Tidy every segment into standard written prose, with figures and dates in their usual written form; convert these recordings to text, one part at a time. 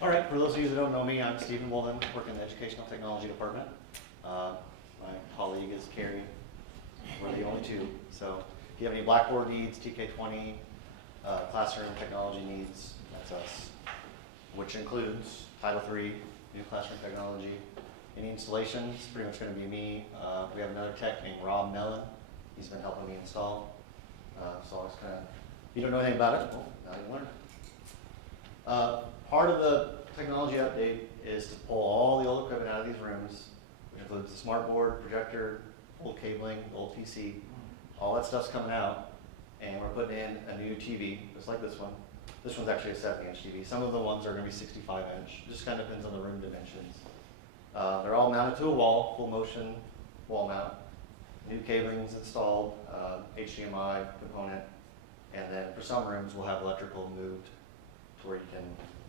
All right, for those of you that don't know me, I'm Stephen Wolven, work in the Educational Technology Department. My colleague is Carrie. We're the only two. So if you have any Blackboard needs, TK20, classroom technology needs, that's us, which includes Title III, new classroom technology. Any installations, pretty much going to be me. We have another tech named Rob Mellon. He's been helping me install. So I was kind of, if you don't know anything about it, well, now you learn. Part of the technology update is to pull all the old equipment out of these rooms, which includes the smart board, projector, old cabling, old PC. All that stuff's coming out, and we're putting in a new TV, just like this one. This one's actually a 70-inch TV. Some of the ones are going to be 65-inch. Just kind of depends on the room dimensions. They're all mounted to a wall, full motion wall mount. New cabling's installed, HDMI component, and then for some rooms we'll have electrical moved to where you can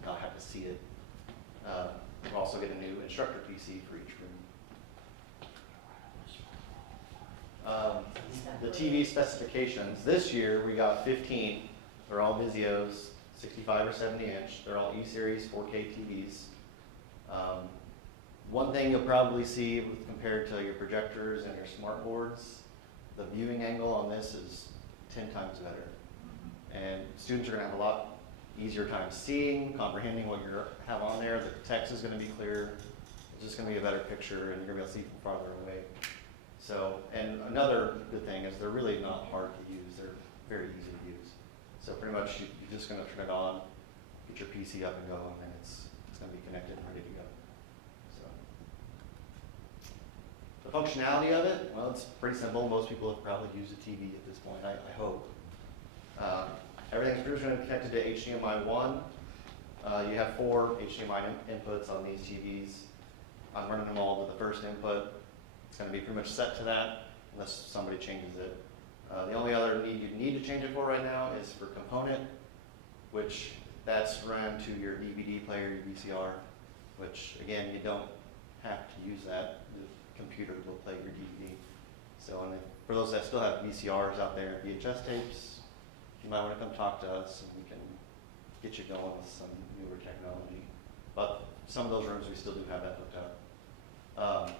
not have to see it. We'll also get a new instructor PC for each room. The TV specifications, this year we got 15. They're all Vizios, 65 or 70-inch. They're all E-Series 4K TVs. One thing you'll probably see compared to your projectors and your smart boards, the viewing angle on this is 10 times better. And students are going to have a lot easier time seeing, comprehending what you have on there. The text is going to be clear. It's just going to be a better picture, and you're going to be able to see from farther away. So, and another good thing is they're really not hard to use. They're very easy to use. So pretty much you're just going to turn it on, get your PC up and going, and it's going to be connected and ready to go. So the functionality of it, well, it's pretty simple. Most people have probably used a TV at this point, I hope. Everything's pretty much connected to HDMI 1. You have 4 HDMI inputs on these TVs. I'm running them all to the first input. It's going to be pretty much set to that unless somebody changes it. The only other need you need to change it for right now is for component, which that's run to your DVD player, your VCR, which again, you don't have to use that. The computer will play your DVD. So for those that still have VCRs out there, VHS tapes, you might want to come talk to us and we can get you going with some newer technology. But some of those rooms we still do have that hooked up.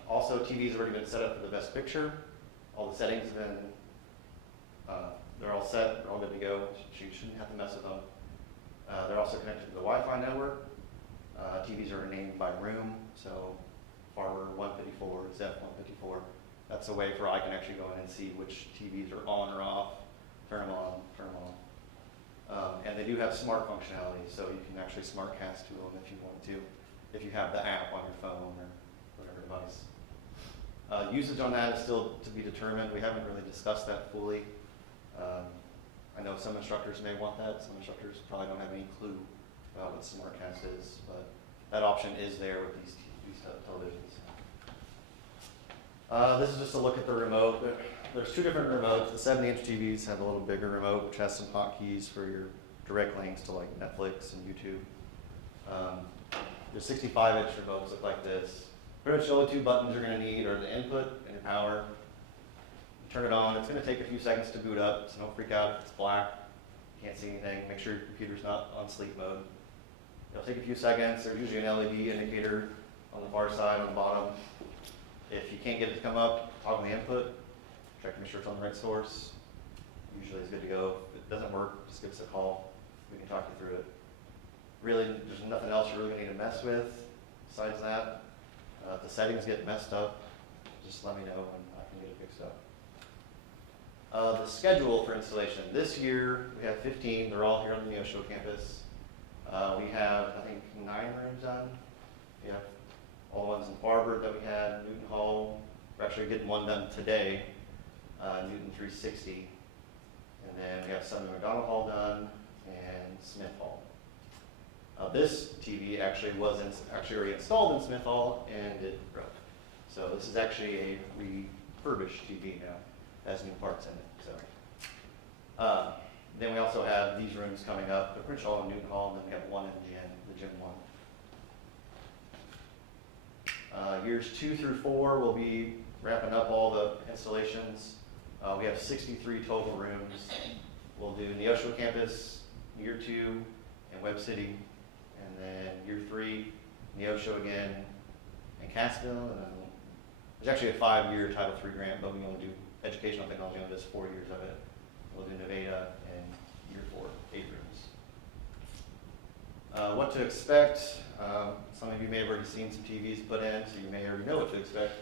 Also, TV's already been set up for the best picture. All the settings have been, they're all set, they're all good to go. So you shouldn't have to mess with them. They're also connected to the Wi-Fi network. TVs are named by room, so Farmer 154, Zeph 154. That's a way for I can actually go in and see which TVs are on or off. Turn them on, turn them on. And they do have smart functionality, so you can actually SmartCast to them if you want to, if you have the app on your phone or whatever device. Usage on that is still to be determined. We haven't really discussed that fully. I know some instructors may want that. Some instructors probably don't have any clue about what SmartCast is, but that option is there with these televisions. This is just a look at the remote. There's 2 different remotes. The 70-inch TVs have a little bigger remote, which has some hotkeys for your direct links to like Netflix and YouTube. The 65-inch remotes look like this. Pretty much the only 2 buttons you're going to need are the input and your power. You turn it on. It's going to take a few seconds to boot up, so don't freak out if it's black. You can't see anything. Make sure your computer's not on sleep mode. It'll take a few seconds. There's usually an LED indicator on the far side on the bottom. If you can't get it to come up, toggle the input. Check to make sure it's on the right source. Usually it's good to go. If it doesn't work, just give us a call. We can talk you through it. Really, there's nothing else you're really going to need to mess with besides that. If the settings get messed up, just let me know and I can get it fixed up. The schedule for installation. This year, we have 15. They're all here on the Neosho campus. We have, I think, 9 rooms done. We have all the ones in Farbert that we had, Newton Hall. We're actually getting one done today. Newton 360, and then we have some in McDonald Hall done, and Smith Hall. This TV actually was already installed in Smith Hall, and it broke. So this is actually a refurbished TV now, has new parts in it. So then we also have these rooms coming up, the Prince Hall and Newton Hall, and then we have one in the gym 1. Years 2 through 4 will be wrapping up all the installations. We have 63 total rooms. We'll do Neosho campus, year 2, and Webb City, and then year 3, Neosho again, and Cassville, and then there's actually a 5-year Title III grant, but we only do educational technology, only does 4 years of it. We'll do Nevada and year 4, 8 rooms. What to expect, some of you may have already seen some TVs put in, so you may already know what to expect.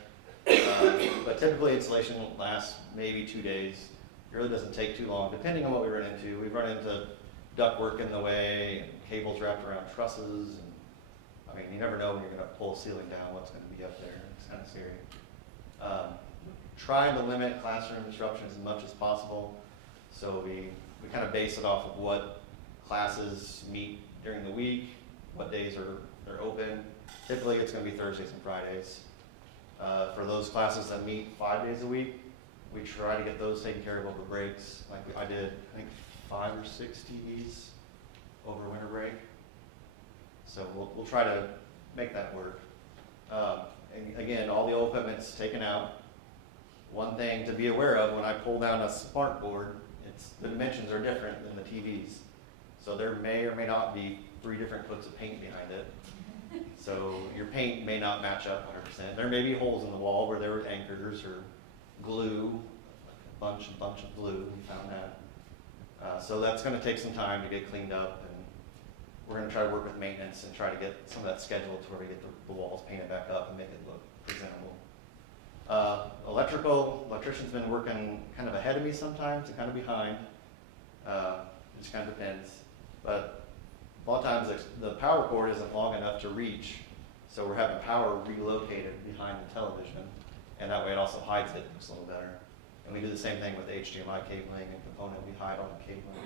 But typically installation lasts maybe 2 days. It really doesn't take too long, depending on what we run into. We've run into ductwork in the way, and cables wrapped around trusses, and I mean, you never know when you're going to pull a ceiling down, what's going to be up there. It's kind of scary. Trying to limit classroom disruption as much as possible. So we kind of base it off of what classes meet during the week, what days they're open. Typically, it's going to be Thursdays and Fridays. For those classes that meet 5 days a week, we try to get those taken care of over breaks. Like I did, I think 5 or 6 TVs over winter break. So we'll try to make that work. And again, all the old equipment's taken out. One thing to be aware of, when I pull down a smart board, the dimensions are different than the TVs. So there may or may not be 3 different coats of paint behind it. So your paint may not match up 100%. There may be holes in the wall where there were anchors or glue, a bunch of glue, we found that. So that's going to take some time to get cleaned up, and we're going to try to work with maintenance and try to get some of that scheduled to where we get the walls painted back up and make it look presentable. Electrician's been working kind of ahead of me sometimes and kind of behind. It just kind of depends. But a lot of times the power cord isn't long enough to reach, so we're having power relocated behind the television, and that way it also hides it, looks a little better. And we do the same thing with HDMI cabling and component we hide on the cabling,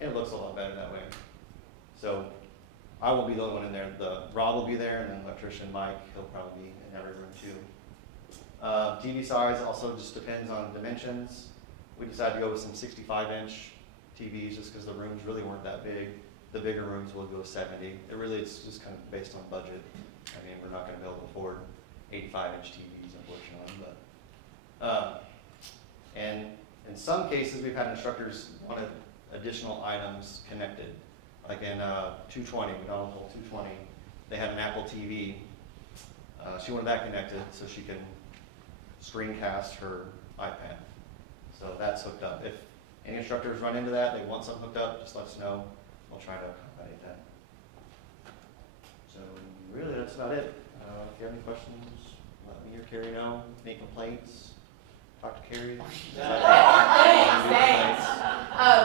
and it looks a lot better that way. So I won't be the only one in there. Rob will be there, and then electrician Mike, he'll probably be in every room too. TV size also just depends on dimensions. We decided to go with some 65-inch TVs just because the rooms really weren't that big. The bigger rooms will go 70. It really is just kind of based on budget. I mean, we're not going to be able to afford 85-inch TVs, unfortunately. But and in some cases, we've had instructors wanted additional items connected. Like in 220, McDonald's Hall 220, they had an Apple TV. She wanted that connected so she can screencast her iPad. So that's hooked up. If any instructors run into that, they want something hooked up, just let us know. We'll try to accommodate that. So really, that's about it. If you have any questions, let me or Carrie know. Any complaints? Talk to Carrie. Thanks.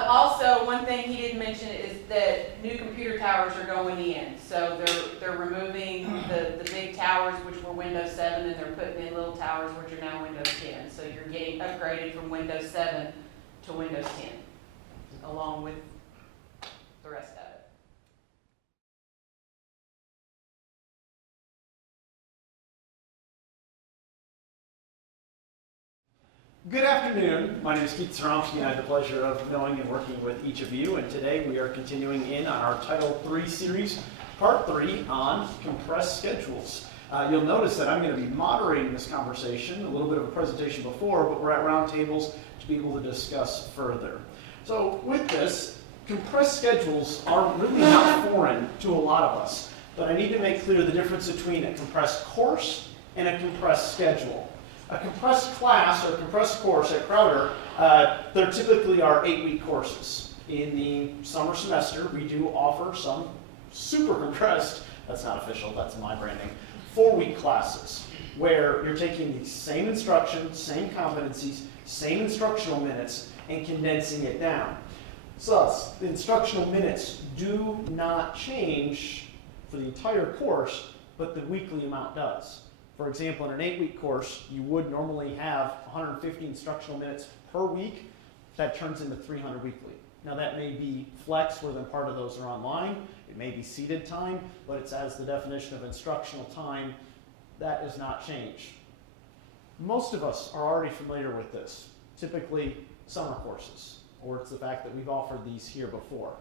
Also, one thing he did mention is that new computer towers are going in. So they're removing the big towers, which were Windows 7, and they're putting in little towers, which are now Windows 10. So you're getting upgraded from Windows 7 to Windows 10, along with the rest of it. Good afternoon. My name is Keith Zoromski, and I have the pleasure of knowing and working with each of you. And today we are continuing in on our Title III series, Part 3 on compressed schedules. You'll notice that I'm going to be moderating this conversation, a little bit of a presentation before, but we're at round tables to be able to discuss further. So with this, compressed schedules are really not foreign to a lot of us, but I need to make clear the difference between a compressed course and a compressed schedule. A compressed class or compressed course at Crowder, there typically are 8-week courses. In the summer semester, we do offer some super compressed, that's not official, that's my branding, 4-week classes, where you're taking the same instruction, same competencies, same instructional minutes, and condensing it down. Thus, the instructional minutes do not change for the entire course, but the weekly amount does. For example, in an 8-week course, you would normally have 150 instructional minutes per week. That turns into 300 weekly. Now that may be flex, where then part of those are online. It may be seated time, but it's as the definition of instructional time. That does not change. Most of us are already familiar with this, typically summer courses, or it's the fact that we've offered these here before.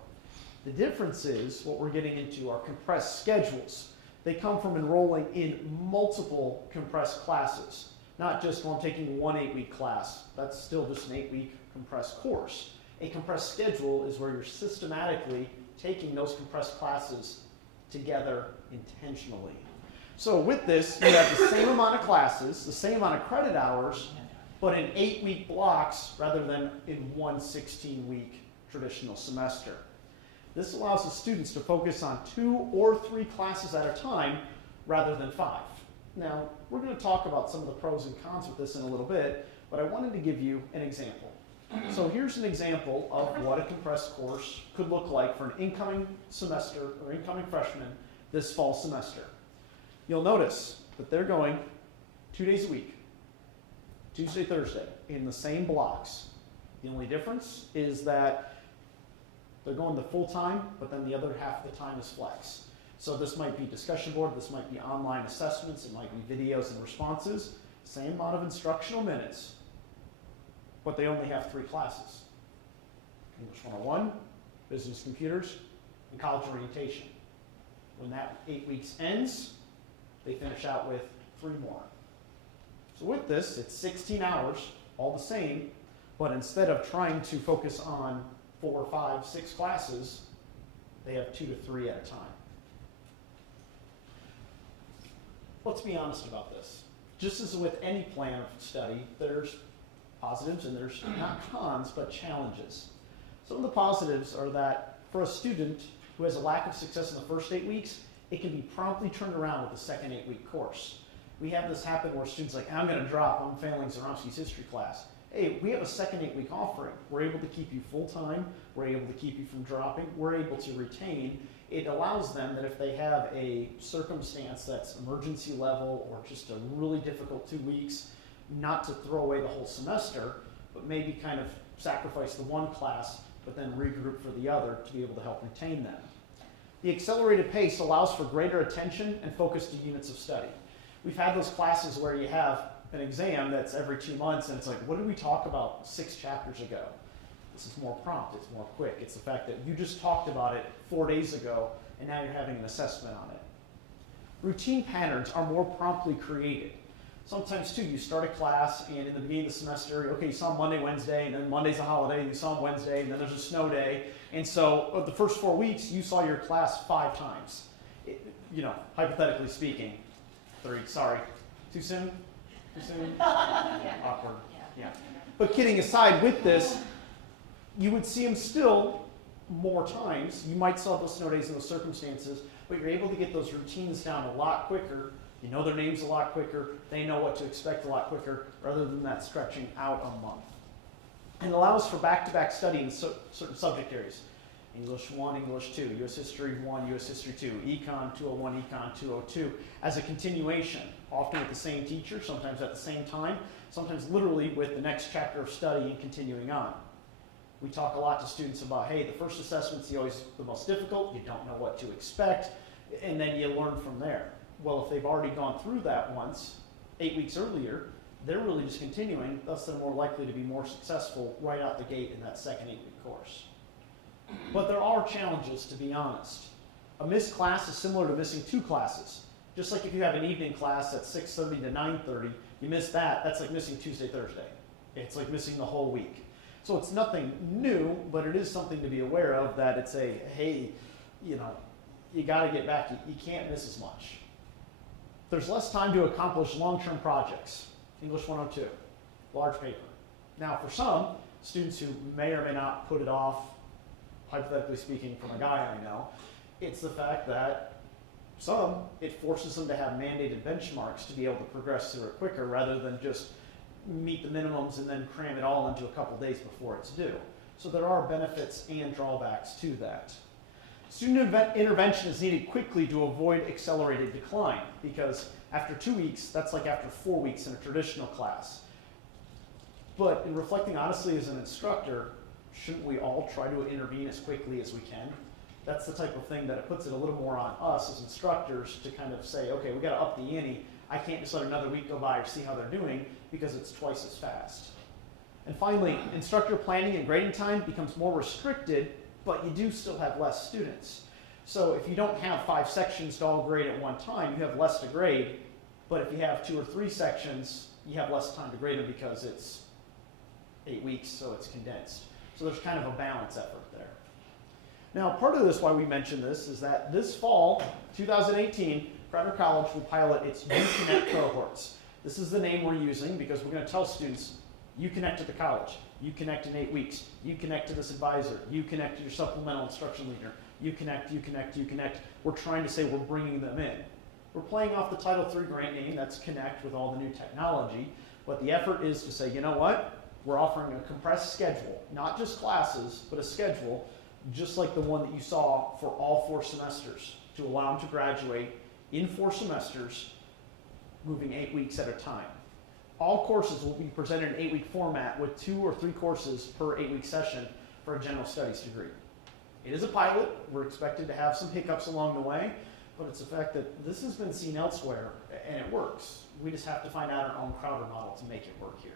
The difference is what we're getting into are compressed schedules. They come from enrolling in multiple compressed classes, not just, well, I'm taking one 8-week class. That's still just an 8-week compressed course. A compressed schedule is where you're systematically taking those compressed classes together intentionally. So with this, you have the same amount of classes, the same amount of credit hours, but in 8-week blocks rather than in one 16-week traditional semester. This allows the students to focus on 2 or 3 classes at a time rather than 5. Now, we're going to talk about some of the pros and cons with this in a little bit, but I wanted to give you an example. So here's an example of what a compressed course could look like for an incoming semester or incoming freshman this fall semester. You'll notice that they're going 2 days a week, Tuesday, Thursday, in the same blocks. The only difference is that they're going the full time, but then the other half of the time is flex. So this might be discussion board, this might be online assessments, it might be videos and responses, same amount of instructional minutes, but they only have 3 classes. English 101, business computers, and college orientation. When that 8 weeks ends, they finish out with 3 more. So with this, it's 16 hours, all the same, but instead of trying to focus on 4, 5, 6 classes, they have 2 to 3 at a time. Let's be honest about this. Just as with any plan of study, there's positives and there's not cons, but challenges. Some of the positives are that for a student who has a lack of success in the first 8 weeks, it can be promptly turned around with the second 8-week course. We have this happen where students are like, I'm going to drop, I'm failing Zoromski's history class. Hey, we have a second 8-week offering. We're able to keep you full-time, we're able to keep you from dropping, we're able to retain. It allows them that if they have a circumstance that's emergency level or just a really difficult 2 weeks, not to throw away the whole semester, but maybe kind of sacrifice the one class, but then regroup for the other to be able to help retain them. The accelerated pace allows for greater attention and focus to units of study. We've had those classes where you have an exam that's every 2 months, and it's like, what did we talk about 6 chapters ago? This is more prompt, it's more quick. It's the fact that you just talked about it 4 days ago, and now you're having an assessment on it. Routine patterns are more promptly created. Sometimes too, you start a class, and in the beginning of the semester, okay, you saw them Monday, Wednesday, and then Monday's a holiday, and you saw them Wednesday, and then there's a snow day. And so the first 4 weeks, you saw your class 5 times. Hypothetically speaking. 3, sorry. Too soon? Too soon? Awkward. Yeah. But kidding aside with this, you would see them still more times. You might still have those snow days and those circumstances, but you're able to get those routines down a lot quicker. You know their names a lot quicker. They know what to expect a lot quicker, rather than that stretching out a month. And allows for back-to-back study in certain subject areas. English 1, English 2, U.S. History 1, U.S. History 2, Econ 201, Econ 202, as a continuation, often with the same teacher, sometimes at the same time, sometimes literally with the next chapter of study and continuing on. We talk a lot to students about, hey, the first assessment's always the most difficult, you don't know what to expect, and then you learn from there. Well, if they've already gone through that once, 8 weeks earlier, they're really just continuing, thus they're more likely to be more successful right out the gate in that second 8-week course. But there are challenges, to be honest. A missed class is similar to missing 2 classes. Just like if you have an evening class at 6:30 to 9:30, you miss that, that's like missing Tuesday, Thursday. It's like missing the whole week. So it's nothing new, but it is something to be aware of, that it's a, hey, you got to get back, you can't miss as much. There's less time to accomplish long-term projects. English 102, large paper. Now for some students who may or may not put it off, hypothetically speaking, from a guy I know, it's the fact that it forces them to have mandated benchmarks to be able to progress through it quicker, rather than just meet the minimums and then cram it all into a couple days before it's due. So there are benefits and drawbacks to that. Student intervention is needed quickly to avoid accelerated decline, because after 2 weeks, that's like after 4 weeks in a traditional class. But in reflecting honestly as an instructor, shouldn't we all try to intervene as quickly as we can? That's the type of thing that it puts it a little more on us as instructors to kind of say, okay, we got to up the ante. I can't just let another week go by or see how they're doing, because it's twice as fast. And finally, instructor planning and grading time becomes more restricted, but you do still have less students. So if you don't have 5 sections to all grade at one time, you have less to grade. But if you have 2 or 3 sections, you have less time to grade them, because it's 8 weeks, so it's condensed. So there's kind of a balance effort there. Now, part of this, why we mention this, is that this fall, 2018, Crowder College will pilot its UConnect cohorts. This is the name we're using because we're going to tell students, you connect to the college, you connect in 8 weeks, you connect to this advisor, you connect to your supplemental instruction leader, you connect, you connect, you connect. We're trying to say we're bringing them in. We're playing off the Title III grant name, that's Connect with all the new technology, but the effort is to say, you know what? We're offering a compressed schedule, not just classes, but a schedule, just like the one that you saw for all 4 semesters, to allow them to graduate in 4 semesters, moving 8 weeks at a time. All courses will be presented in 8-week format with 2 or 3 courses per 8-week session for a general studies degree. It is a pilot. We're expected to have some hiccups along the way, but it's the fact that this has been seen elsewhere, and it works. We just have to find out our own Crowder model to make it work here.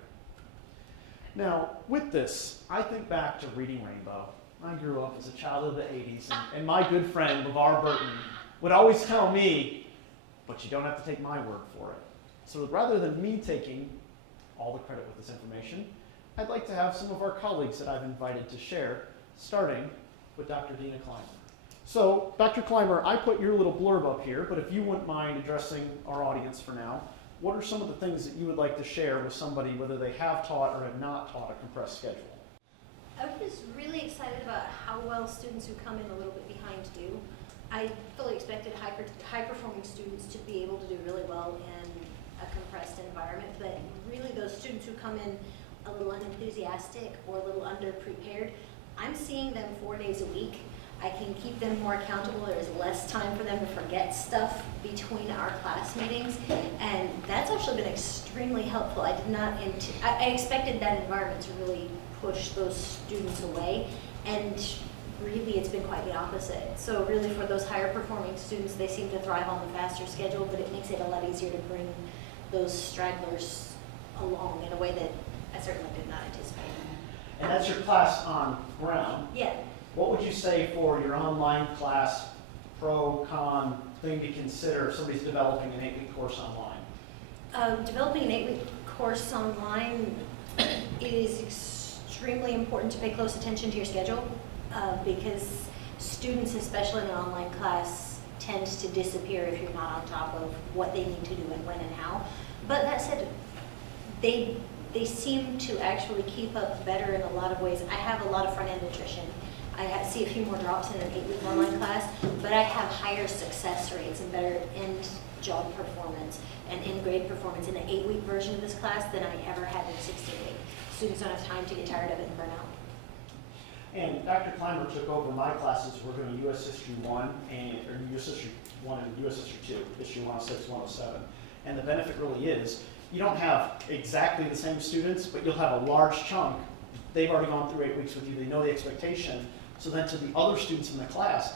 Now, with this, I think back to Reading Rainbow. I grew up as a child of the 80s, and my good friend, LeVar Burton, would always tell me, but you don't have to take my word for it. So rather than me taking all the credit with this information, I'd like to have some of our colleagues that I've invited to share, starting with Dr. Dina Clymer. So, Dr. Clymer, I put your little blurb up here, but if you wouldn't mind addressing our audience for now, what are some of the things that you would like to share with somebody, whether they have taught or have not taught a compressed schedule? I was really excited about how well students who come in a little bit behind do. I fully expected high-performing students to be able to do really well in a compressed environment, but really those students who come in a little unenthusiastic or a little underprepared, I'm seeing them 4 days a week. I can keep them more accountable. There's less time for them to forget stuff between our class meetings, and that's actually been extremely helpful. I did not, I expected that environment to really push those students away, and really it's been quite the opposite. So really for those higher performing students, they seem to thrive on the faster schedule, but it makes it a lot easier to bring those stragglers along in a way that I certainly did not anticipate. And that's your class on ground. Yeah. What would you say for your online class, pro, con, thing to consider if somebody's developing an 8-week course online? Developing an 8-week course online, it is extremely important to pay close attention to your schedule because students, especially in an online class, tend to disappear if you're not on top of what they need to do and when and how. But that said, they seem to actually keep up better in a lot of ways. I have a lot of front-end attrition. I see a few more drops in an 8-week online class, but I have higher success rates and better end job performance and end grade performance in the 8-week version of this class than I ever had in 16-week. Students don't have time to get tired of it and burn out. And Dr. Clymer took over my classes. We're going to U.S. History 1 and U.S. History 1 and U.S. History 2, History 106, 107. And the benefit really is you don't have exactly the same students, but you'll have a large chunk. They've already gone through 8 weeks with you. They know the expectation. So then to the other students in the class,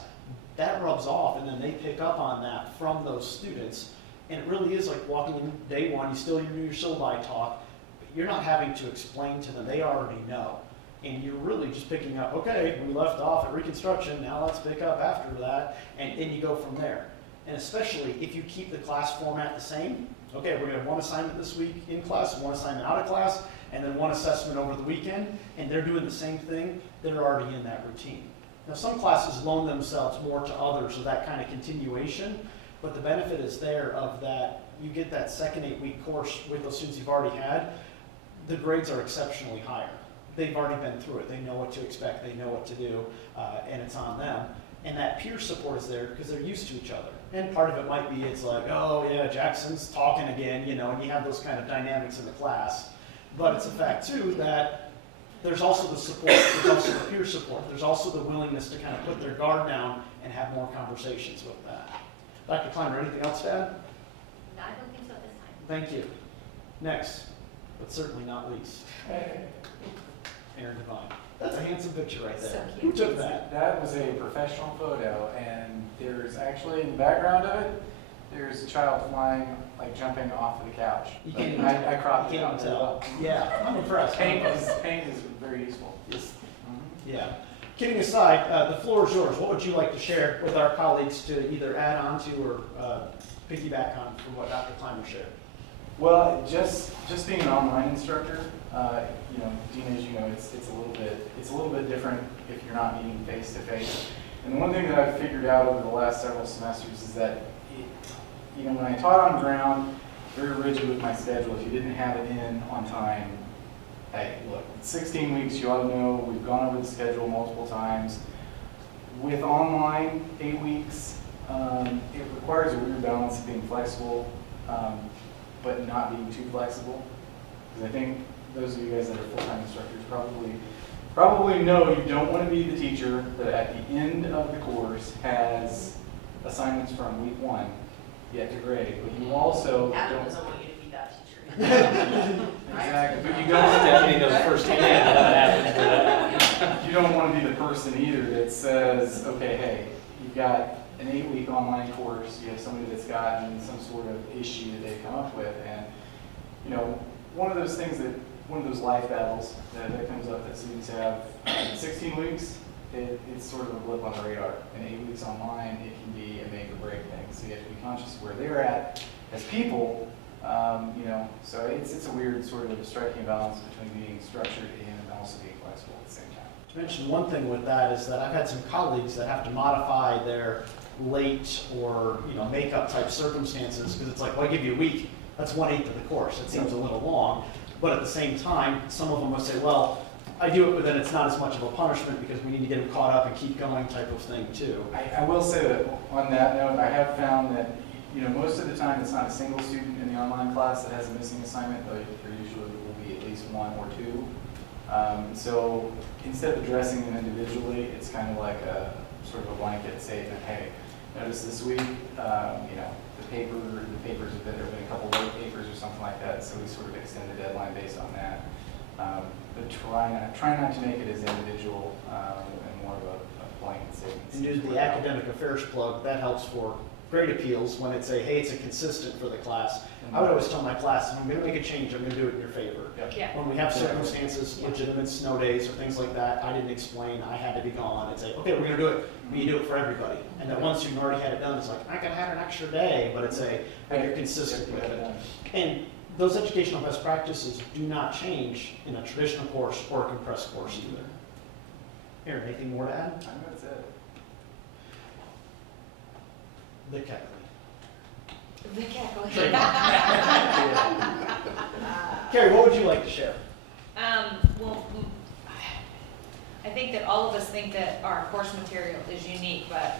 that rubs off, and then they pick up on that from those students. And it really is like walking in day one. You still do your syllabi talk, but you're not having to explain to them. They already know. And you're really just picking up, okay, we left off at Reconstruction, now let's pick up after that, and then you go from there. And especially if you keep the class format the same, okay, we're going to have one assignment this week in class, one assignment out of class, and then one assessment over the weekend, and they're doing the same thing, they're already in that routine. Now some classes loan themselves more to others of that kind of continuation, but the benefit is there of that you get that second 8-week course with those students you've already had, the grades are exceptionally higher. They've already been through it, they know what to expect, they know what to do, and it's on them. And that peer support is there because they're used to each other. And part of it might be, it's like, oh yeah, Jackson's talking again, you know, and you have those kind of dynamics in the class. But it's a fact too that there's also the support, there's also the peer support, there's also the willingness to kind of put their guard down and have more conversations with that. Dr. Clymer, anything else to add? No, I don't think so at this time. Thank you. Next, but certainly not least, Aaron Devine. That's a handsome picture right there. So Who cute. took that? That was a professional photo, and there's actually in the background of it, there's a child flying, like jumping off of the couch. You But can't I cropped you it can't out. even tell. Yeah, I'm impressed. Paint is very useful. Yes. Mhm. Yeah. Kidding aside, the floor is yours. What would you like to share with our colleagues to either add on to or piggyback on from what Dr. Clymer shared? Well, just being an online instructor, you know, Dina, as you know, it's a little bit different if you're not meeting face to face. And the one thing that I've figured out over the last several semesters is that, when I taught on ground, very rigid with my schedule. If you didn't have it in on time, hey, look, it's 16 weeks, you ought to know, we've gone over the schedule multiple times. With online, 8 weeks, it requires a weird balance of being flexible, but not being too flexible. Because I think those of you guys that are full-time instructors probably know you don't want to be the teacher that at the end of the course has assignments from week 1 yet to grade, but you also Adam don't. doesn't want you to be that teacher. Exactly, but you Definitely knows don't. firsthand what happens. You don't want to be the person either that says, okay, hey, you've got an 8-week online course, you have somebody that's gotten some sort of issue that they've come up with, and one of those life battles that comes up that students have. 16 weeks, it's sort of a blip on the radar. And 8 weeks online, it can be a make or break thing. So you have to be conscious of where they're at as people. So it's a weird sort of striking balance between being structured and also being flexible at the same time. To mention one thing with that is that I've had some colleagues that have to modify their late or makeup type circumstances because it's like, well, I give you a week. That's 1/8 of the course. It seems a little long, but at the same time, some of them will say, well, I do it, but then it's not as much of a punishment because we need to get them caught up and keep going type of thing too. I will say that on that note, I have found that most of the time it's not a single student in the online class that has a missing assignment, but there usually will be at least 1 or 2. So instead of addressing them individually, it's kind of like a sort of a blanket statement. Hey, notice this week, the papers have been, there have been a couple late papers or something like that, so we sort of extend the deadline based on that. But try not to make it as individual and more of a blanket statement. And use the academic affairs plug, that helps for grade appeals when it's it's a consistent for the class. I would always tell my class, if I'm going to make a change, I'm going to do it in your favor. Yeah. When we have circumstances, legitimate snow days or things like that, I didn't explain, I had to be gone. It's like, okay, we're going to do it, but you do it for everybody. And then once you've already had it done, it's like, I can have an extra day, but it's but you're consistent with it. And those educational best practices do not change in a traditional course or a compressed course either. Aaron, anything more to add? I think that's it. The cackling. The cackling. Carrie, what would you like to share? Well, I think that all of us think that our course material is unique, but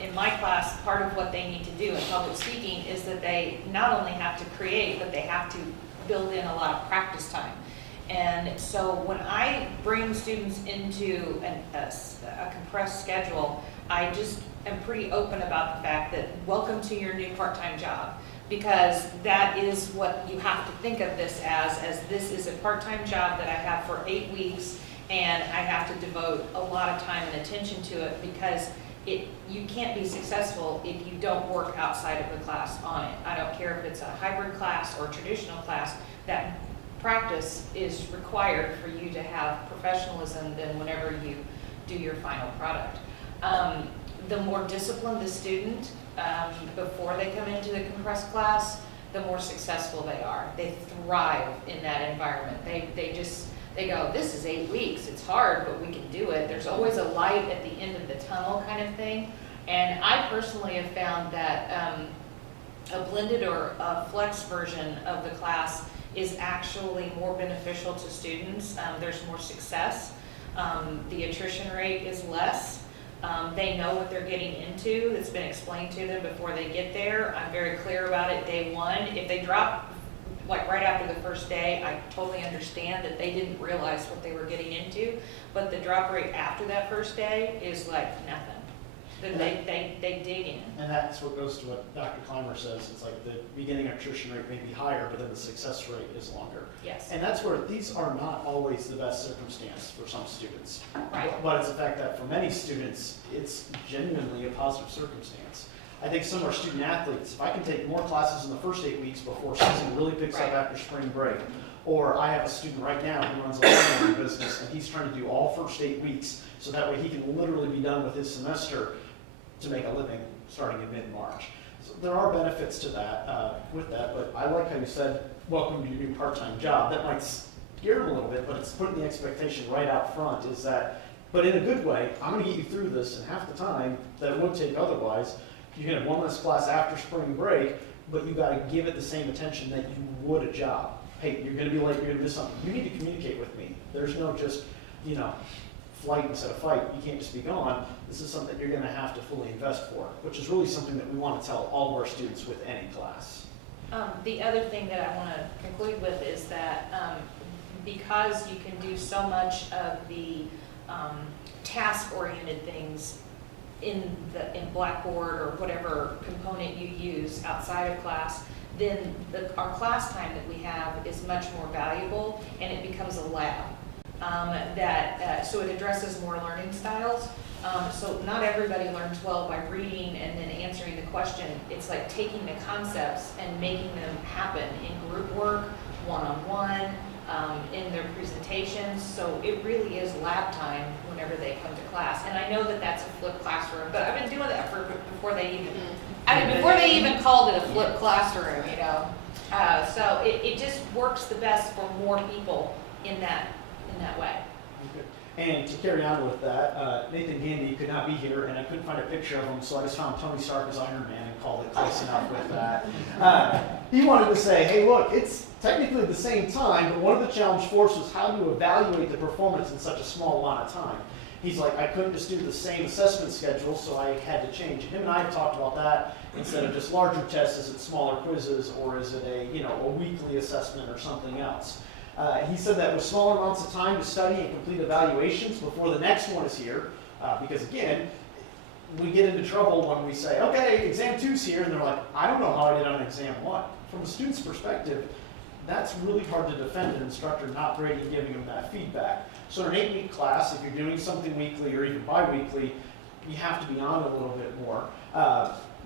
in my class, part of what they need to do in public speaking is that they not only have to create, but they have to build in a lot of practice time. And so when I bring students into a compressed schedule, I just am pretty open about the fact that welcome to your new part-time job, because that is what you have to think of this as this is a part-time job that I have for 8 weeks, and I have to devote a lot of time and attention to it, because you can't be successful if you don't work outside of the class on it. I don't care if it's a hybrid class or traditional class, that practice is required for you to have professionalism than whenever you do your final product. The more disciplined the student before they come into the compressed class, the more successful they are. They thrive in that environment. They go, this is 8 weeks, it's hard, but we can do it. There's always a light at the end of the tunnel kind of thing. And I personally have found that a blended or a flex version of the class is actually more beneficial to students. There's more success. The attrition rate is less. They know what they're getting into. It's been explained to them before they get there. I'm very clear about it day one. If they drop like right after the first day, I totally understand that they didn't realize what they were getting into, but the drop rate after that first day is like nothing. They dig in. And that's what goes to what Dr. Clymer says. It's like the beginning attrition rate may be higher, but then the success rate is longer. Yes. And that's where these are not always the best circumstance for some students. Right. But it's the fact that for many students, it's genuinely a positive circumstance. I think some of our student athletes, if I can take more classes in the first 8 weeks before season really picks up Right. after spring break, or I have a student right now who runs a laundry business and he's trying to do all first 8 weeks so that way he can literally be done with his semester to make a living starting in mid-March. So there are benefits to that, with that, but I like how you said, welcome to your new part-time job. That might scare them a little bit, but it's putting the expectation right out front is that But in a good way, I'm gonna get you through this in half the time that it would take otherwise. You can have one less class after spring break, but you gotta give it the same attention that you would a job. Hey, you're gonna be late, you're gonna miss something. You need to communicate with me. There's no just, flight instead of fight. You can't just be gone. This is something you're gonna have to fully invest for, which is really something that we wanna tell all of our students with any class. The other thing that I want to conclude with is that because you can do so much of the task-oriented things in Blackboard or whatever component you use outside of class, then our class time that we have is much more valuable, and it becomes a lab. So it addresses more learning styles. So not everybody learns well by reading and then answering the question. It's like taking the concepts and making them happen in group work, one-on-one, in their presentations. So it really is lab time whenever they come to class. And I know that that's a flipped classroom, but I've been doing that before they even called it a flipped classroom, So it just works the best for more people in that way. And to carry on with that, Nathan Gandy could not be here, and I couldn't find a picture of him, so I just found Tony Stark as Iron Man and called it close enough with that. He wanted to say, hey, look, it's technically the same time, but one of the challenge for us was how to evaluate the performance in such a small amount of time. He's like, I couldn't just do the same assessment schedule, so I had to change. Him and I have talked about that. Instead of just larger tests, is it smaller quizzes, or is it a weekly assessment or something else? He said that with smaller amounts of time to study and complete evaluations before the next one is here, because again, we get into trouble when we say, okay, exam 2's here, and they're like, I don't know how I did on exam 1. From a student's perspective, that's really hard to defend an instructor not grading, giving them that feedback. So in an 8-week class, if you're doing something weekly or even bi-weekly, you have to be on it a little bit more.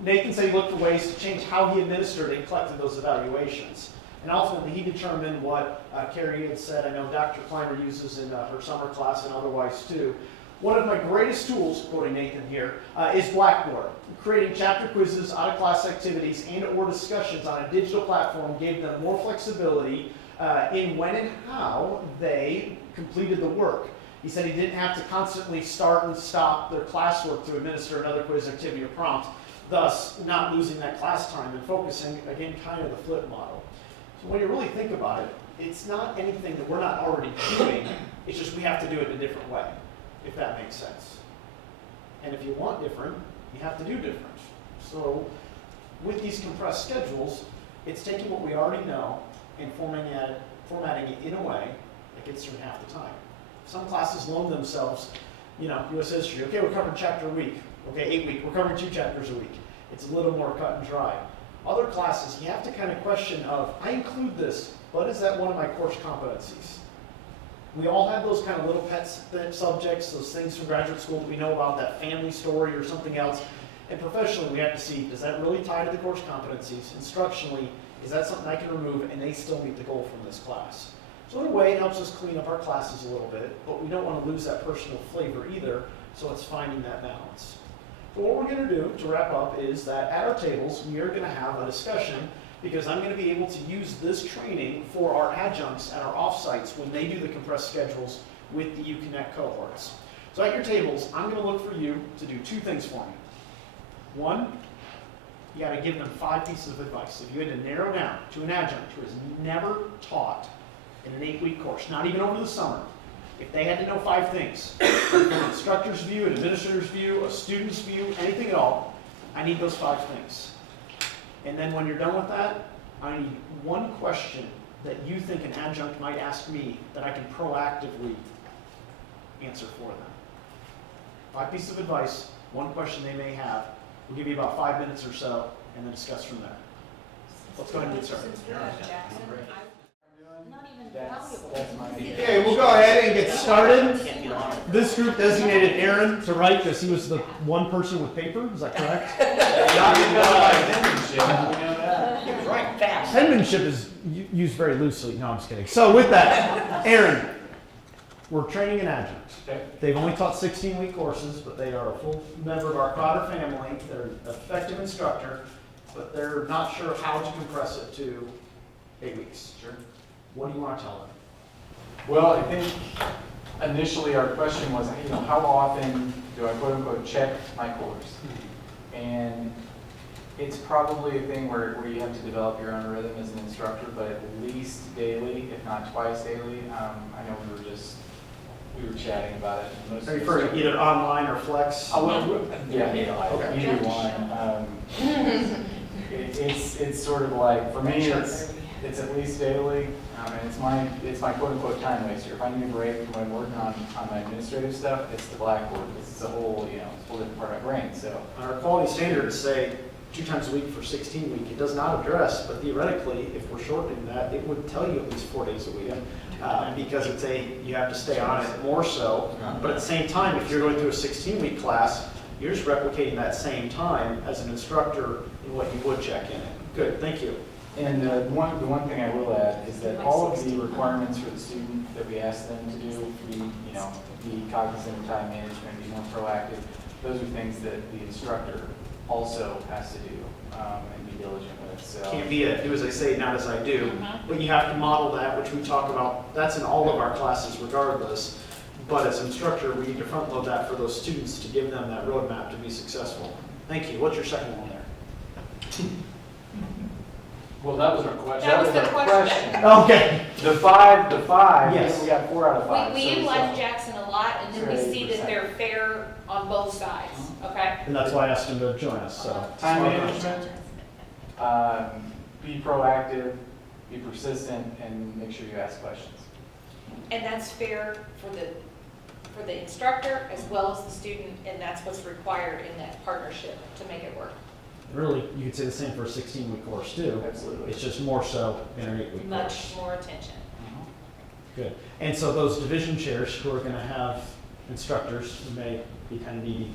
Nathan said he looked for ways to change how he administered and collected those evaluations. And ultimately, he determined what Carrie had said. I know Dr. Clymer uses in her summer class and otherwise too. One of my greatest tools, quoting Nathan here, is Blackboard. Creating chapter quizzes, out-of-class activities, and/or discussions on a digital platform gave them more flexibility in when and how they completed the work. He said he didn't have to constantly start and stop their classwork to administer another quiz, activity, or prompt, thus not losing that class time and focusing, again, kind of the flip model. So when you really think about it, it's not anything that we're not already doing, it's just we have to do it in a different way, if that makes sense. And if you want different, you have to do different. So with these compressed schedules, it's taking what we already know and formatting it in a way that gets through half the time. Some classes loan themselves, U.S. history. Okay, we're covering chapter a week. Okay, 8 weeks, we're covering 2 chapters a week. It's a little more cut and dry. Other classes, you have to kind of question of, I include this, but is that one of my course competencies? We all have those kind of little pet subjects, those things from graduate school that we know about, that family story or something else. And professionally, we have to see, does that really tie to the course competencies? Instructionally, is that something I can remove and they still meet the goal from this class? So in a way, it helps us clean up our classes a little bit, but we don't want to lose that personal flavor either, so it's finding that balance. So what we're going to do to wrap up is that at our tables, we are going to have a discussion because I'm going to be able to use this training for our adjuncts at our offsites when they do the compressed schedules with the UConnect cohorts. So at your tables, I'm going to look for you to do 2 things for me. One, you got to give them 5 pieces of advice. If you had to narrow down to an adjunct who has never taught in an 8-week course, not even over the summer, if they had to know 5 things, from an instructor's view, an administrator's view, a student's view, anything at all, I need those 5 things. And then when you're done with that, I need 1 question that you think an adjunct might ask me that I can proactively answer for them. 5 pieces of advice, 1 question they may have. We'll give you about 5 minutes or so, and then discuss from there. Let's go ahead and get started. Since we have Jackson, not even valuable. That's my idea. Okay, we'll go ahead and get started. This group designated Aaron to write because he was the one person with paper. Is that correct? He was right fast. Penmanship is used very loosely. No, I'm just kidding. So with that, Aaron, we're training an adjunct. Okay. They've only taught 16-week courses, but they are a full member of our Crowder family. They're an effective instructor, but they're not sure how to compress it to 8 weeks. Sure. What do you want to tell them? Well, I think initially our question was, you know, how often do I quote unquote check my course? And it's probably a thing where you have to develop your own rhythm as an instructor, but at least daily, if not twice daily. I know we were chatting about it. Most Are you of the referring to either online or flex? Yeah, Okay. either one. It's sort of like, for me, it's at least daily. And it's my quote unquote time waster. If I need a break from my work on my administrative stuff, it's the blackboard. It's a whole, it's a whole different part of my brain, so. Our quality standards say 2 times a week for 16 week. It does not address, but theoretically, if we're shortening that, it would tell you at least 4 days a week. Because you have to stay on it more so. But at the same time, if you're going through a 16-week class, you're just replicating that same time as an instructor in what you would check in it. Good, thank you. And the one thing I will add is that all of the requirements for the student that we ask them to do, be cognizant of time management, be more proactive, those are things that the instructor also has to do and be diligent with. So Can't be a do as I say, not as I do. But you have to model that, which we talk about. That's in all of our classes regardless. But as an instructor, we need to front load that for those students to give them that roadmap to be successful. Thank you. What's your second one there? well, that was our question. That was the question. Okay. The five. Yes. We got 4 out of 5. We utilize Jackson a lot, and then we It's see that 80%. they're fair on both sides, okay? And that's why I asked him to join us. So Time management, be proactive, be persistent, and make sure you ask questions. And that's fair for the instructor as well as the student, and that's what's required in that partnership to make it work. really, you could say the same for a 16-week course too. Absolutely. It's just more so in an 8-week Much course. more attention. Good. And so those division chairs who are going to have instructors who may be kind of needy,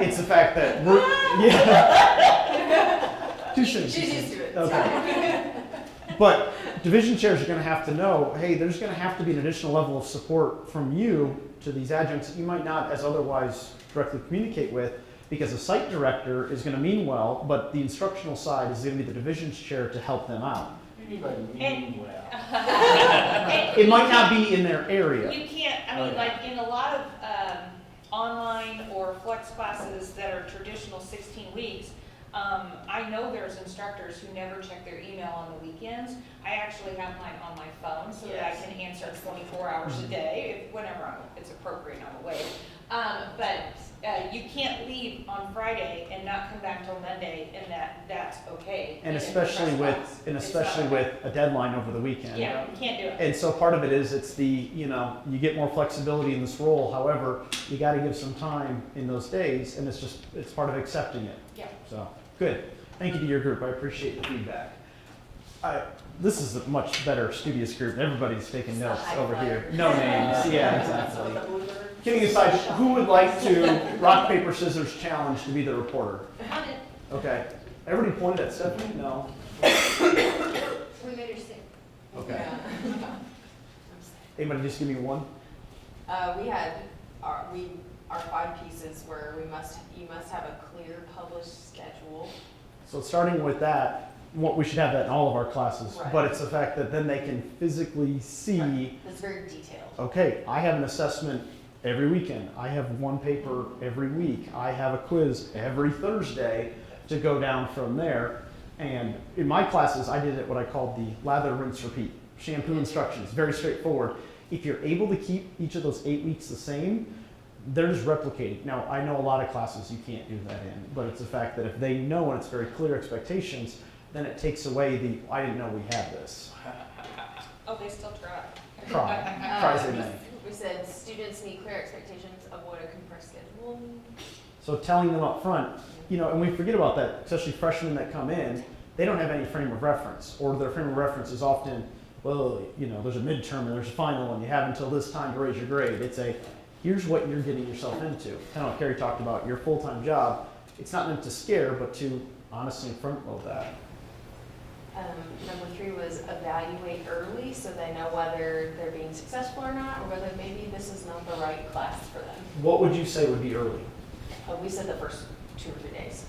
it's the fact that we're, yeah. Too soon. She's used to it. Okay. But division chairs are going to have to know, hey, there's going to have to be an additional level of support from you to these adjuncts that you might not as otherwise directly communicate with, because the site director is going to mean well, but the instructional side is going to be the division's chair to help them out. Anybody mean well? It might not be in their area. You can't, like in a lot of online or flex classes that are traditional 16 weeks, I know there's instructors who never check their email on the weekends. I actually have mine on my phone so that I can answer 24 hours a day, whenever it's appropriate, I'm away. But you can't leave on Friday and not come back till Monday, and that's okay. And in a especially press with, class. and It's especially not- with a deadline over the weekend. Yeah, you can't do it. And so part of it is, it's the, you get more flexibility in this role. However, you got to give some time in those days, and it's part of accepting it. Yeah. So, good. Thank you to your group. I appreciate the feedback. This is a much better studious group. Everybody's taking notes over here. No names. Yeah, exactly. Kidding aside, who would like to rock, paper, scissors challenge to be the reporter? On it. Okay. Everybody pointed at Stephanie? No. We made her sick. Okay. Anybody just give me one? We had our 5 pieces where you must have a clear published schedule. So starting with that, we should have that in all of our classes, Right. but it's the fact that then they can physically see, It's very detailed. okay, I have an assessment every weekend. I have one paper every week. I have a quiz every Thursday to go down from there. And in my classes, I did it what I called the lather, rinse, repeat. Shampoo instructions, very straightforward. If you're able to keep each of those 8 weeks the same, they're just replicating. Now, I know a lot of classes you can't do that in, but it's the fact that if they know and it's very clear expectations, then it takes away the, I didn't know we had this. Oh, they still try. Try as they may. We said students need clear expectations of what a compressed schedule means. So telling them up front, and we forget about that, especially freshmen that come in, they don't have any frame of reference, or their frame of reference is often, well, there's a midterm and there's a final and you have until this time to raise your grade. It's here's what you're getting yourself into. Kind of what Carrie talked about, your full-time job. It's not meant to scare, but to honestly front load that. Number 3 was evaluate early so they know whether they're being successful or not, or whether maybe this is not the right class for them. What would you say would be early? We said the first 2 or 3 days.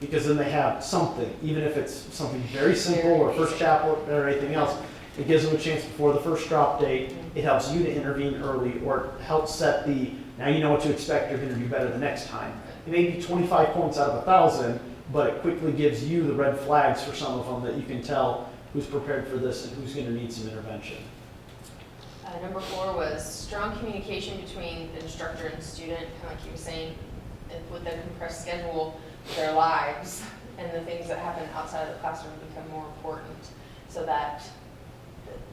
Because then they have something, even if it's something very simple or first chapel or anything else. It gives them a chance before the first drop date. It helps you to intervene early, or it helps set the, now you know what to expect, you're gonna do better the next time. It may be 25 points out of 1,000, but it quickly gives you the red flags for some of them that you can tell who's prepared for this and who's gonna need some intervention. Number 4 was strong communication between the instructor and student, kind of like you were saying, with their compressed schedule, their lives and the things that happen outside of the classroom become more important, so that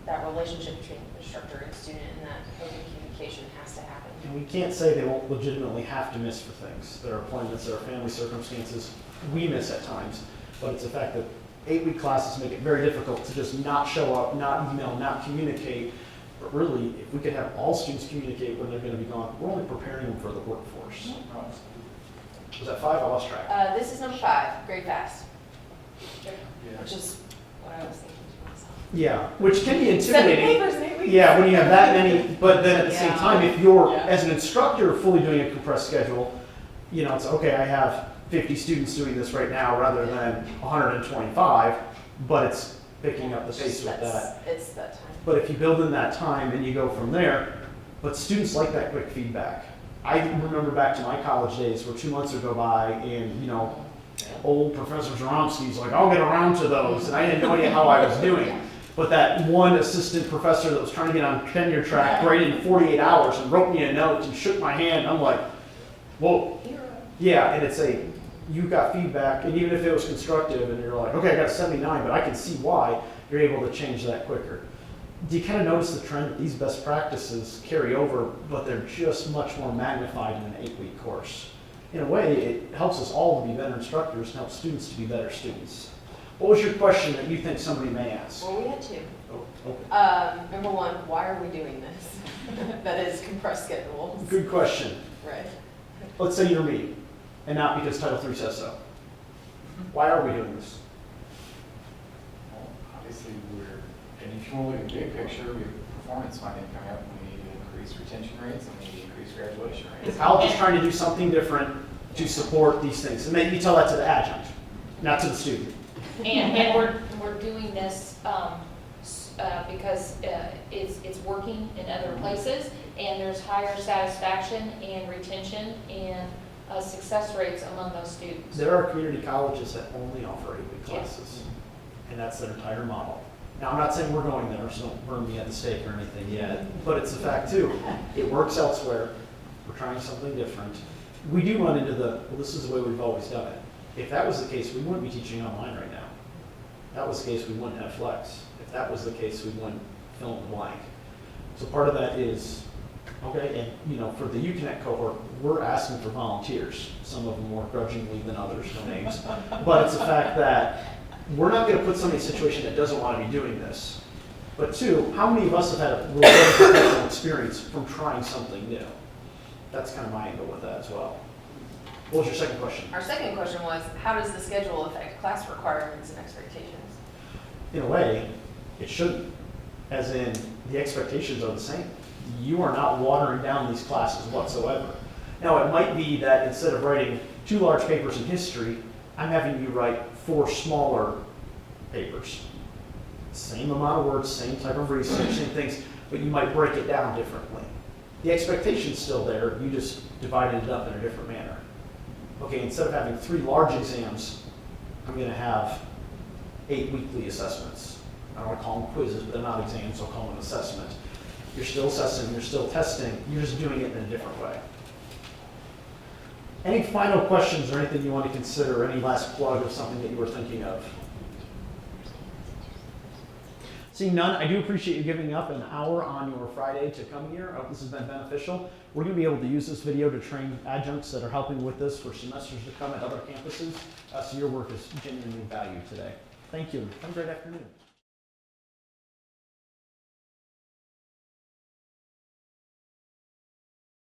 that relationship between instructor and student and that open communication has to happen. And we can't say they won't legitimately have to miss for things. There are appointments, there are family circumstances, we miss at times, but it's the fact that 8-week classes make it very difficult to just not show up, not email, not communicate. But really, if we could have all students communicate when they're going to be gone, we're only preparing them for the workforce. Was that 5? I lost track. This is number 5, grade fast, Yeah. which is what I was thinking to myself. Yeah, which can be 7 intimidating. papers in 8 weeks. Yeah, when you have that many, but then at the same Yeah. time, if you're, Yeah. as an instructor, fully doing a compressed schedule, you know, it's okay, I have 50 students doing this right now rather than 125, but it's picking up the pace with that. It's that time. But if you build in that time and you go from there, but students like that quick feedback. I remember back to my college days where 2 months would go by and, you know, old Professor Zoromski's like, I'll get around to those, and I had no idea how I was doing. But that one assistant professor that was trying to get on tenure track graded in 48 hours and wrote me a note and shook my hand, I'm like, well, yeah, and it's you got feedback, and even if it was constructive and you're like, okay, I got a 79, but I can see why, you're able to change that quicker. Do you kind of notice the trend that these best practices carry over, but they're just much more magnified in an 8-week course? In a way, it helps us all to be better instructors and helps students to be better students. What was your question that you think somebody may ask? Well, we had 2. Oh, okay. Number 1, why are we doing this? That is compressed schedules. Good question. Right. Let's say you're me, and not because Title III says so. Why are we doing this? Well, obviously, and if you want to look at the big picture, we have performance funding coming up, and we need to increase retention rates, and we need to increase graduation The rates. college is trying to do something different to support these things. And maybe you tell that to the adjunct, not to the student. And we're doing this because it's working in other places, and there's higher satisfaction and retention and success rates among those students. There are community colleges that only offer 8-week Yeah. classes, and that's their entire model. Now, I'm not saying we're going there, so don't burn me at the stake or anything yet, but it's a fact too. It works elsewhere. We're trying something different. We do run into well, this is the way we've always done it. If that was the case, we wouldn't be teaching online right now. If that was the case, we wouldn't have Flex. If that was the case, we wouldn't fill in the blank. So part of that is, okay, and you know, for the UConnect cohort, we're asking for volunteers. Some of them more grudgingly than others, no names. But it's the fact that we're not going to put somebody in a situation that doesn't want to be doing this. But 2, how many of us have had a real professional experience from trying something new? That's kind of my angle with that as well. What was your second question? Our second question was, how does the schedule affect class requirements and expectations? In a way, it shouldn't. As in, the expectations are the same. You are not watering down these classes whatsoever. Now, it might be that instead of writing 2 large papers in history, I'm having you write 4 smaller papers. Same amount of words, same type of research, same things, but you might break it down differently. The expectation's still there, you just divided it up in a different manner. Okay, instead of having 3 large exams, I'm going to have 8 weekly assessments. I don't want to call them quizzes, but they're not exams, so I'll call them assessment. You're still assessing, you're still testing, you're just doing it in a different way. Any final questions or anything you want to consider, any last plug of something that you were thinking of? Seeing none, I do appreciate you giving up an hour on your Friday to come here. I hope this has been beneficial. We're going to be able to use this video to train adjuncts that are helping with this for semesters to come at other campuses. So your work is genuinely valued today. Thank you. Have a great afternoon.